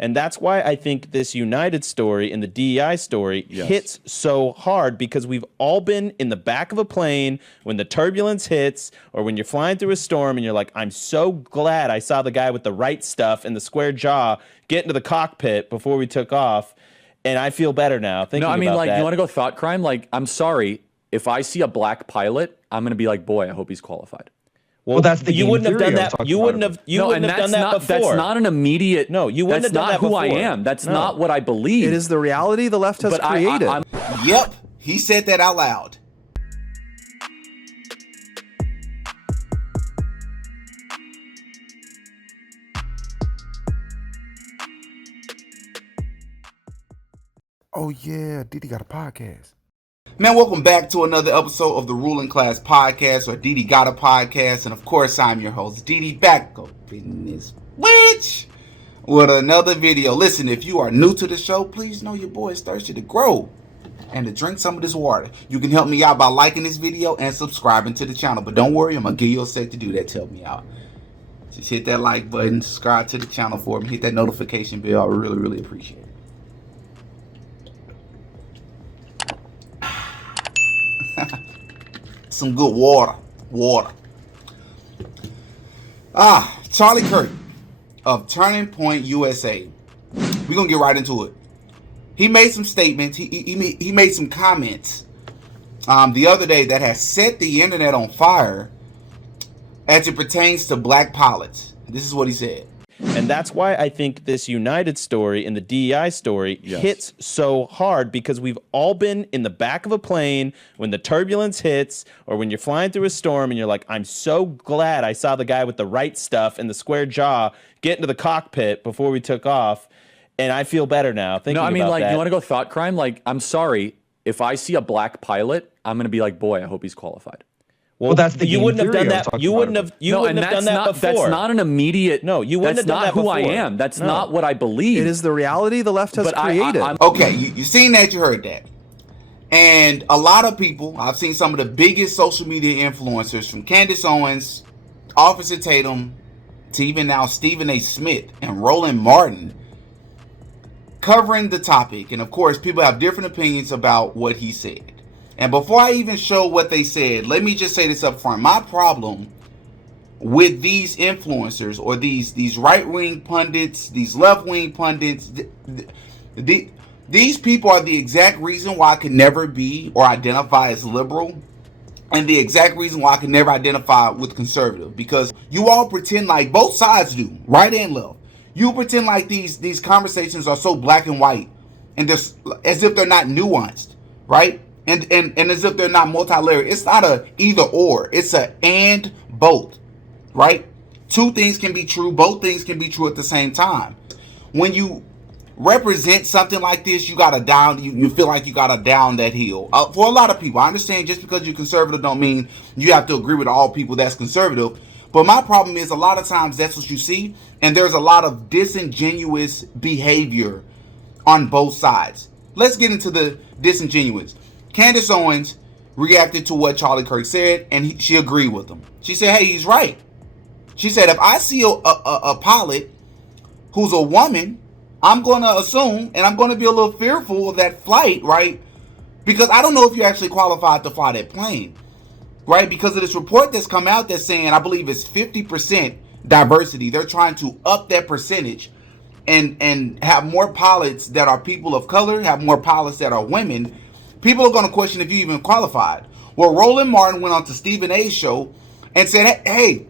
And that's why I think this United story and the DEI story hits so hard, because we've all been in the back of a plane when the turbulence hits, or when you're flying through a storm and you're like, I'm so glad I saw the guy with the right stuff and the square jaw get into the cockpit before we took off. And I feel better now thinking about that. No, I mean, like, you want to go thought crime? Like, I'm sorry, if I see a black pilot, I'm going to be like, boy, I hope he's qualified. Well, that's the you wouldn't have done that. You wouldn't have. You wouldn't have done that before. That's not an immediate. No, you wouldn't have done that before. That's not who I am. That's not what I believe. It is the reality the left has created. Yep, he said that out loud. Oh yeah, Didi got a podcast. Man, welcome back to another episode of the Ruling Class Podcast, or Didi Got a Podcast. And of course, I'm your host, Didi, back up in this witch with another video. Listen, if you are new to the show, please know your boy is thirsty to grow and to drink some of this water. You can help me out by liking this video and subscribing to the channel. But don't worry, I'm going to give you a sec to do that to help me out. Just hit that like button, subscribe to the channel for me, hit that notification bell. I really, really appreciate it. Some good water. Charlie Kirk of Turning Point USA. We're gonna get right into it. He made some statements. He made some comments the other day that has set the internet on fire as it pertains to black pilots. This is what he said. And that's why I think this United story and the DEI story hits so hard, because we've all been in the back of a plane when the turbulence hits, or when you're flying through a storm and you're like, I'm so glad I saw the guy with the right stuff and the square jaw get into the cockpit before we took off. And I feel better now thinking about that. No, I mean, like, you want to go thought crime? Like, I'm sorry, if I see a black pilot, I'm going to be like, boy, I hope he's qualified. Well, that's the you wouldn't have done that. You wouldn't have. You wouldn't have done that before. That's not an immediate. No, you wouldn't have done that before. That's not who I am. That's not what I believe. It is the reality the left has created. Okay, you seen that, you heard that. And a lot of people, I've seen some of the biggest social media influencers, from Candace Owens, Officer Tatum, to even now Stephen A. Smith and Roland Martin, covering the topic. And of course, people have different opinions about what he said. And before I even show what they said, let me just say this up front. My problem with these influencers, or these right-wing pundits, these left-wing pundits, these people are the exact reason why I could never be or identify as liberal, and the exact reason why I could never identify with conservative. Because you all pretend like, both sides do, right and left. You pretend like these conversations are so black and white, and as if they're not nuanced, right? And as if they're not multi-layered. It's not a either or. It's a and both, right? Two things can be true. Both things can be true at the same time. When you represent something like this, you gotta down. You feel like you gotta down that hill. For a lot of people, I understand just because you're conservative don't mean you have to agree with all people that's conservative. But my problem is, a lot of times that's what you see, and there's a lot of disingenuous behavior on both sides. Let's get into the disingenuous. Candace Owens reacted to what Charlie Kirk said, and she agreed with him. She said, hey, he's right. She said, if I see a pilot who's a woman, I'm going to assume, and I'm going to be a little fearful of that flight, right? Because I don't know if you're actually qualified to fly that plane, right? Because of this report that's come out that's saying, I believe it's 50% diversity. They're trying to up that percentage and have more pilots that are people of color, have more pilots that are women. People are going to question if you even qualified. Well, Roland Martin went on to Stephen A's show and said, hey,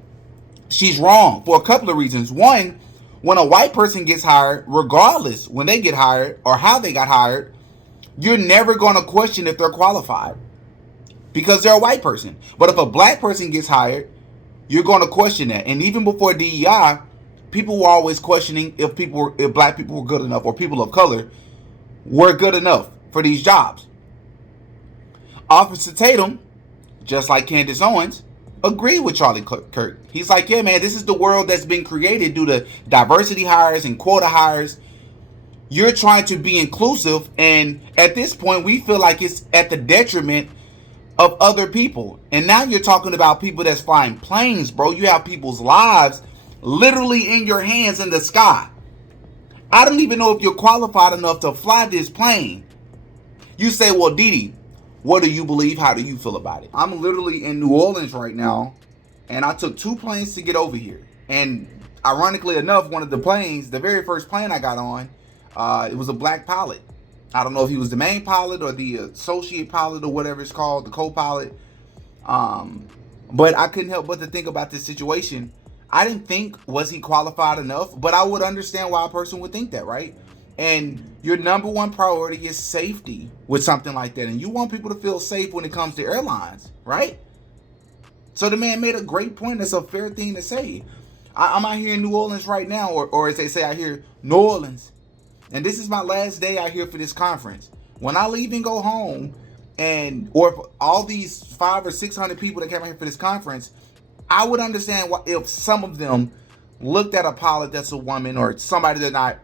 she's wrong for a couple of reasons. One, when a white person gets hired, regardless when they get hired or how they got hired, you're never going to question if they're qualified because they're a white person. But if a black person gets hired, you're going to question that. And even before DEI, people were always questioning if black people were good enough, or people of color were good enough for these jobs. Officer Tatum, just like Candace Owens, agreed with Charlie Kirk. He's like, yeah, man, this is the world that's been created due to diversity hires and quota hires. You're trying to be inclusive, and at this point, we feel like it's at the detriment of other people. And now you're talking about people that's flying planes, bro. You have people's lives literally in your hands in the sky. I don't even know if you're qualified enough to fly this plane. You say, well, Didi, what do you believe? How do you feel about it? I'm literally in New Orleans right now, and I took 2 planes to get over here. And ironically enough, one of the planes, the very first plane I got on, it was a black pilot. I don't know if he was the main pilot or the associate pilot or whatever it's called, the co-pilot. But I couldn't help but to think about this situation. I didn't think, was he qualified enough? But I would understand why a person would think that, right? And your number one priority is safety with something like that. And you want people to feel safe when it comes to airlines, right? So the man made a great point. That's a fair thing to say. I'm out here in New Orleans right now, or as they say out here, New Orleans. And this is my last day out here for this conference. When I leave and go home, or all these 500 or 600 people that came out here for this conference, I would understand if some of them looked at a pilot that's a woman or somebody they're not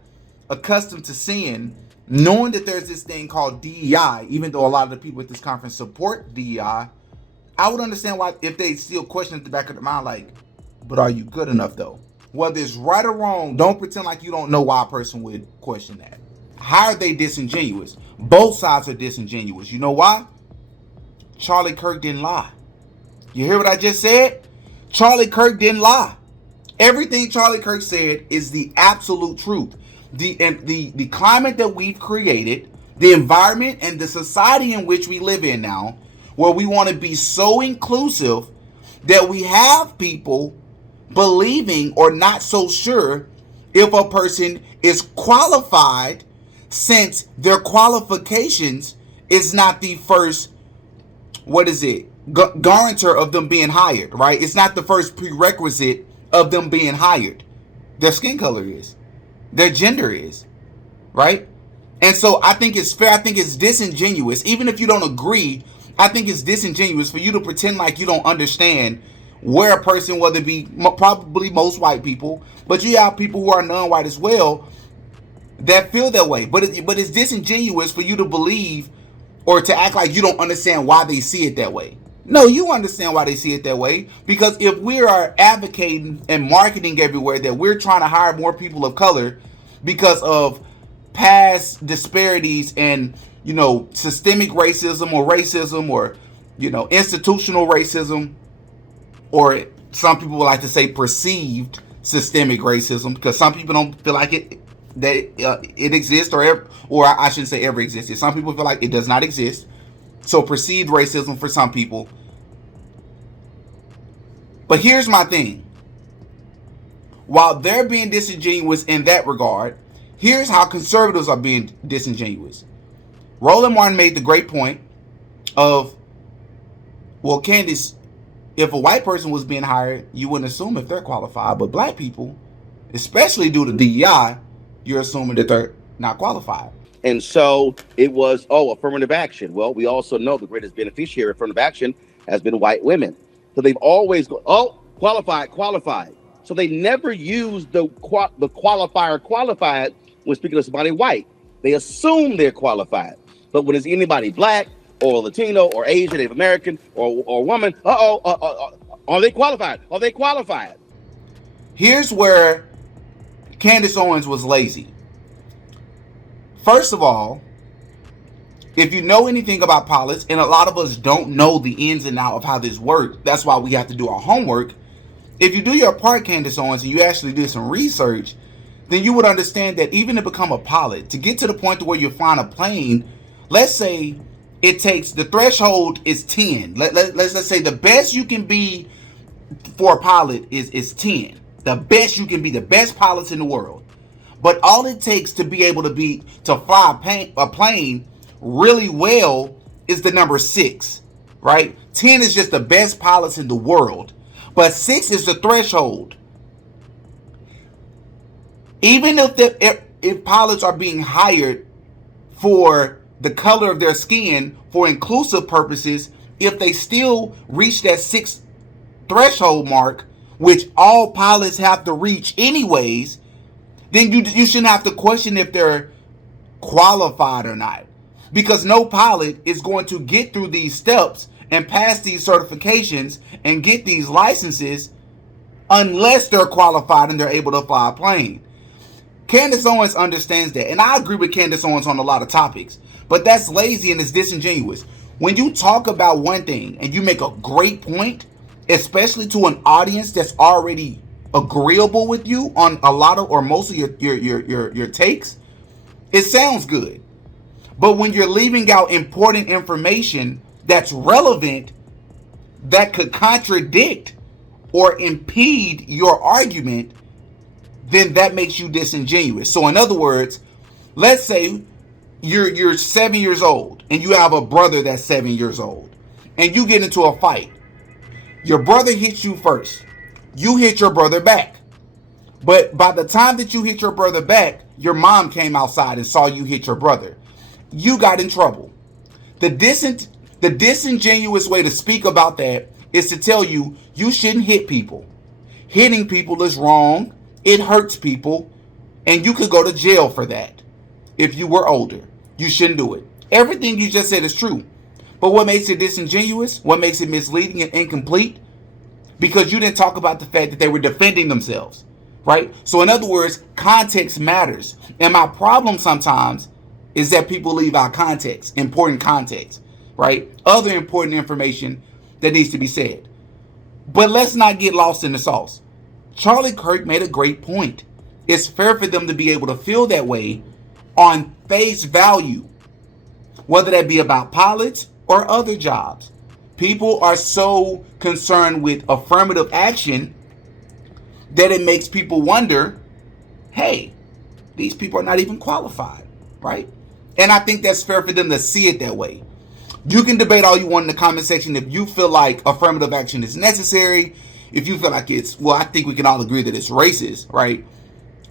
accustomed to seeing, knowing that there's this thing called DEI, even though a lot of the people at this conference support DEI, I would understand why if they still question at the back of their mind, like, but are you good enough though? Whether it's right or wrong, don't pretend like you don't know why a person would question that. How are they disingenuous? Both sides are disingenuous. You know why? Charlie Kirk didn't lie. You hear what I just said? Charlie Kirk didn't lie. Everything Charlie Kirk said is the absolute truth. The climate that we've created, the environment and the society in which we live in now, where we want to be so inclusive that we have people believing or not so sure if a person is qualified, since their qualifications is not the first, guarantor of them being hired, right? It's not the first prerequisite of them being hired. Their skin color is, their gender is, right? And so I think it's fair. I think it's disingenuous. Even if you don't agree, I think it's disingenuous for you to pretend like you don't understand where a person, whether it be probably most white people, but you have people who are non-white as well that feel that way. But it's disingenuous for you to believe or to act like you don't understand why they see it that way. No, you understand why they see it that way, because if we are advocating and marketing everywhere that we're trying to hire more people of color because of past disparities and, systemic racism or institutional racism, or some people would like to say perceived systemic racism, because some people don't feel like it exists, or I shouldn't say ever existed. Some people feel like it does not exist. So perceived racism for some people. But here's my thing. While they're being disingenuous in that regard, here's how conservatives are being disingenuous. Roland Martin made the great point of, well, Candace, if a white person was being hired, you wouldn't assume if they're qualified. But black people, especially due to DEI, you're assuming that they're not qualified. And so it was, affirmative action. Well, we also know the greatest beneficiary of affirmative action has been white women. So they've always qualified. So they never use the qualifier qualified when speaking to somebody white. They assume they're qualified. But when it's anybody black or Latino or Asian, Native American or woman, are they qualified? Are they qualified? Here's where Candace Owens was lazy. First of all, if you know anything about pilots, and a lot of us don't know the ins and outs of how this works, that's why we have to do our homework. If you do your part, Candace Owens, and you actually do some research, then you would understand that even to become a pilot, to get to the point to where you're flying a plane, let's say it takes, the threshold is 10. Let's say the best you can be for a pilot is 10. The best you can be, the best pilots in the world. But all it takes to be able to fly a plane really well is the number 6, right? 10 is just the best pilots in the world, but 6 is the threshold. Even if pilots are being hired for the color of their skin for inclusive purposes, if they still reach that 6 threshold mark, which all pilots have to reach anyways, then you shouldn't have to question if they're qualified or not. Because no pilot is going to get through these steps and pass these certifications and get these licenses unless they're qualified and they're able to fly a plane. Candace Owens understands that. And I agree with Candace Owens on a lot of topics. But that's lazy and it's disingenuous. When you talk about one thing and you make a great point, especially to an audience that's already agreeable with you on a lot of or most of your takes, it sounds good. But when you're leaving out important information that's relevant, that could contradict or impede your argument, then that makes you disingenuous. So in other words, let's say you're 7 years old and you have a brother that's 7 years old and you get into a fight. Your brother hits you first. You hit your brother back. But by the time that you hit your brother back, your mom came outside and saw you hit your brother. You got in trouble. The disingenuous way to speak about that is to tell you you shouldn't hit people. Hitting people is wrong. It hurts people. And you could go to jail for that. If you were older, you shouldn't do it. Everything you just said is true. But what makes it disingenuous? What makes it misleading and incomplete? Because you didn't talk about the fact that they were defending themselves, right? So in other words, context matters. And my problem sometimes is that people leave out context, important context, right? Other important information that needs to be said. But let's not get lost in the sauce. Charlie Kirk made a great point. It's fair for them to be able to feel that way on face value, whether that be about pilots or other jobs. People are so concerned with affirmative action that it makes people wonder, hey, these people are not even qualified, right? And I think that's fair for them to see it that way. You can debate all you want in the comment section if you feel like affirmative action is necessary, if you feel like it's, well, I think we can all agree that it's racist, right?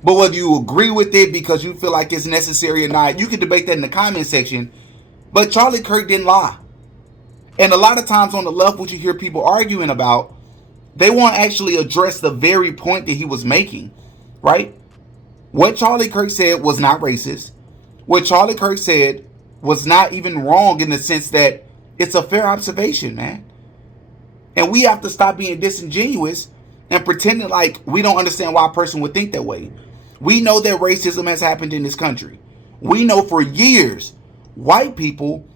But whether you agree with it because you feel like it's necessary or not, you can debate that in the comment section. But Charlie Kirk didn't lie. And a lot of times on the left, what you hear people arguing about, they won't actually address the very point that he was making, right? What Charlie Kirk said was not racist. What Charlie Kirk said was not even wrong in the sense that it's a fair observation, man. And we have to stop being disingenuous and pretending like we don't understand why a person would think that way. We know that racism has happened in this country. We know for years white people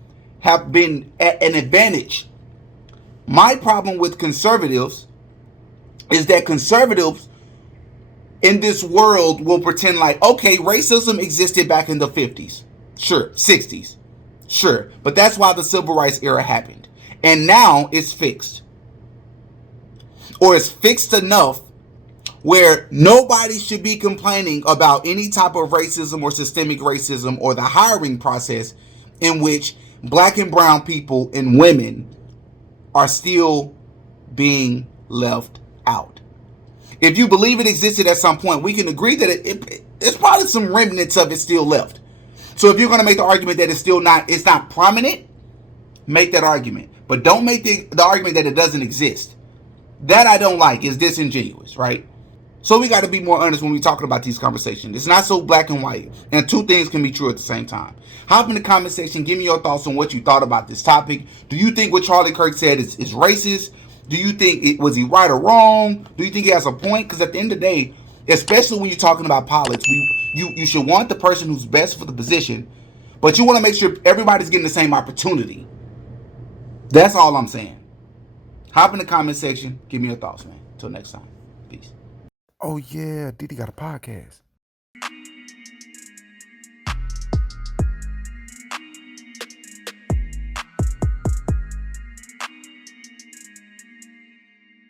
have been at an advantage. My problem with conservatives is that conservatives in this world will pretend like, okay, racism existed back in the 50s. Sure, 60s. Sure, but that's why the civil rights era happened. And now it's fixed. Or it's fixed enough where nobody should be complaining about any type of racism or systemic racism or the hiring process in which black and brown people and women are still being left out. If you believe it existed at some point, we can agree that there's probably some remnants of it still left. So if you're going to make the argument that it's not prominent, make that argument. But don't make the argument that it doesn't exist. That I don't like. Is disingenuous, right? So we got to be more honest when we're talking about these conversations. It's not so black and white. And two things can be true at the same time. Hop in the comment section. Give me your thoughts on what you thought about this topic. Do you think what Charlie Kirk said is racist? Do you think was he right or wrong? Do you think he has a point? Because at the end of the day, especially when you're talking about politics, you should want the person who's best for the position, but you want to make sure everybody's getting the same opportunity. That's all I'm saying. Hop in the comment section. Give me your thoughts, man. Until next time. Peace. Oh yeah, Diddy got a podcast.